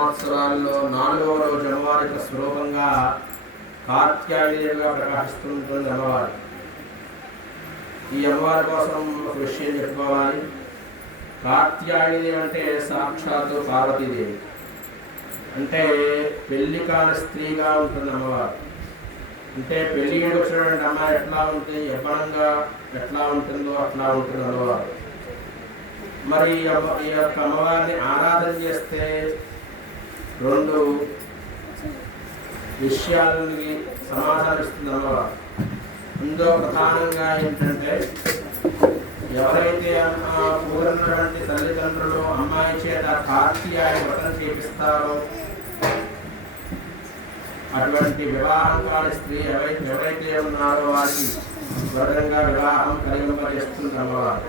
బ్రహ్మోత్సవాల్లో 4వ రోజు అమ్మవారి యొక్క స్వరూపంగా కాత్యాయనిగా ప్రకాశిస్తుంటుంది అమ్మవారు. ఈ అమ్మవారి కోసం ఒక విషయం చెప్పుకోవాలి. కాత్యాయని అంటే సాక్షాత్తు పార్వతీదేవి, అంటే పెళ్లి కాని స్త్రీగా ఉంటుంది అమ్మవారు. అంటే పెళ్లి వచ్చినటువంటి అమ్మాయి ఎట్లా ఉంటుంది, యవ్వనంగా ఎట్లా ఉంటుందో అట్లా ఉంటుంది అమ్మవారు. మరి ఈ యొక్క అమ్మవారిని ఆరాధన చేస్తే 2 విషయాలకి సమాధానిస్తుంది అమ్మవారు. అందులో ప్రధానంగా ఏంటంటే, ఎవరైతే కూడినటువంటి తల్లిదండ్రులు అమ్మాయి చేత కార్తీయాయ వ్రతం చేపిస్తారో అటువంటి వివాహం కాని స్త్రీ ఎవరైతే ఉన్నారో వారికి త్వరగా వివాహం కలిగింపజేస్తుంది అమ్మవారు.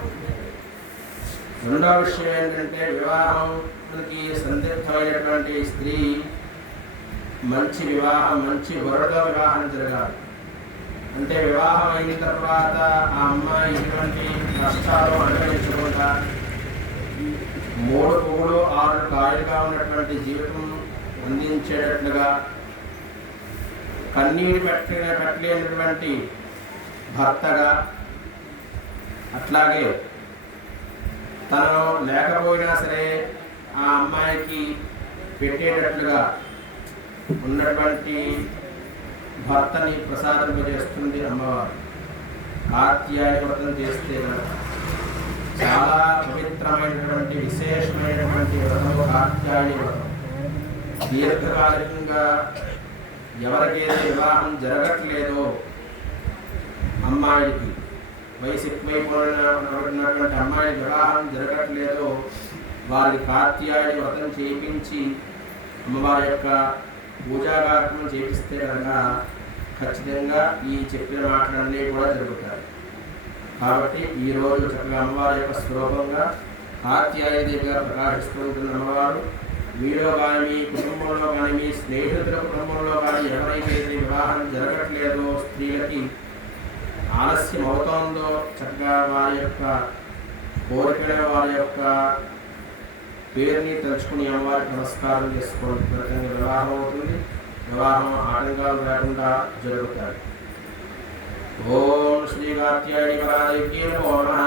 రెండవ విషయం ఏంటంటే, వివాహానికి సందిగ్ధమైనటువంటి స్త్రీ మంచి వివాహం, మంచి వరుడ వివాహం జరగాలి. అంటే వివాహం అయిన తర్వాత ఆ అమ్మాయి ఎటువంటి కష్టాలు అనుభవించకుండా 3 పువ్వులు 6 కాయలుగా ఉన్నటువంటి జీవితం అందించేటట్లుగా, కన్నీరు పెట్టలేనటువంటి భర్తగా, అట్లాగే తను లేకపోయినా సరే ఆ అమ్మాయికి పెట్టేటట్లుగా ఉన్నటువంటి భర్తని ప్రసాదింపజేస్తుంది అమ్మవారు. కాత్యాయని వ్రతం చేస్తే చాలా పవిత్రమైనటువంటి విశేషమైనటువంటి వ్రతము కాత్యాయని వ్రతం. దీర్ఘకాలికంగా ఎవరికైతే వివాహం జరగట్లేదో, అమ్మాయికి వయసు ఎక్కువైపోయినటువంటి అమ్మాయి వివాహం జరగట్లేదో వారి కాత్యాయని వ్రతం చేయించి అమ్మవారి యొక్క పూజా కార్యక్రమం చేపిస్తే కనుక ఖచ్చితంగా ఈ చెప్పిన మాటలన్నీ కూడా జరుగుతాయి. కాబట్టి ఈరోజు చక్కగా అమ్మవారి యొక్క స్వరూపంగా కాత్యాయనిగా ప్రకాశిస్తుంటున్న అమ్మవారు మీలో కానీ, మీ కుటుంబంలో కానీ, మీ స్నేహితుల కుటుంబంలో కానీ ఎవరైతే వివాహం జరగట్లేదో స్త్రీలకి ఆలస్యం అవుతోందో చక్కగా వారి యొక్క కోరికల వారి యొక్క పేరుని తలుచుకుని అమ్మవారికి నమస్కారం చేసుకోవడం ప్రకారంగా వివాహం అవుతుంది. వివాహం ఆటంకాలు లేకుండా జరుగుతాయి. ఓం శ్రీ కాత్యాయని నమః.